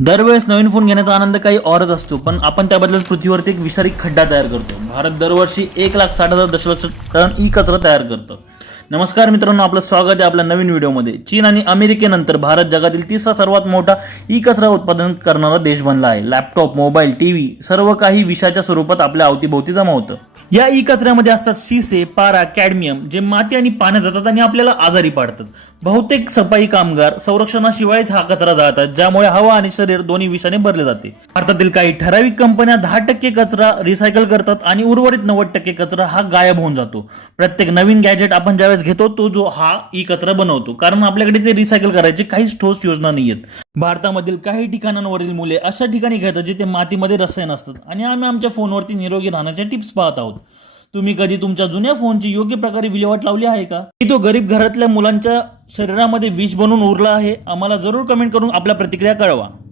दरवेळेस नवीन फोन घेण्याचा आनंद काही औरच असतो, पण आपण त्याबद्दल पृथ्वीवरती एक विषारी खड्डा तयार करतो. भारत दरवर्षी 1,60,000 दशलक्ष टन ई कचरा तयार करतं. नमस्कार मित्रांनो, आपलं स्वागत आहे आपल्या नवीन व्हिडिओमध्ये. चीन आणि अमेरिकेनंतर भारत जगातील तिसरा सर्वात मोठा ई कचरा उत्पादन करणारा देश बनला आहे. लॅपटॉप, मोबाईल, टीव्ही सर्व काही विषाच्या स्वरूपात आपल्या अवतीभोवती जमा होतं. या ई कचऱ्यामध्ये असतात शिसे, पारा, कॅडमियम, जे माती आणि पाण्यात जातात आणि आपल्याला आजारी पाडतात. बहुतेक सफाई कामगार संरक्षणाशिवायच हा कचरा जाळतात, ज्यामुळे हवा आणि शरीर दोन्ही विषाने भरले जाते. भारतातील काही ठराविक कंपन्या 10% कचरा रिसायकल करतात आणि उर्वरित 90% कचरा हा गायब होऊन जातो. प्रत्येक नवीन गॅजेट आपण ज्यावेळेस घेतो तो जो हा ई कचरा बनवतो, कारण आपल्याकडे ते रिसायकल करायची काहीच ठोस योजना नाहीयेत. भारतामधील काही ठिकाणांवरील मुले अशा ठिकाणी घेतात जिथे मातीमध्ये रसायन असतात आणि आम्ही आमच्या फोनवरती निरोगी राहण्याच्या टिप्स पाहत आहोत. तुम्ही कधी तुमच्या जुन्या फोनची योग्य प्रकारे विल्हेवाट लावली आहे का? की तो गरीब घरातल्या मुलांच्या शरीरामध्ये विष बनून उरला आहे? आम्हाला जरूर कमेंट करून आपल्या प्रतिक्रिया कळवा.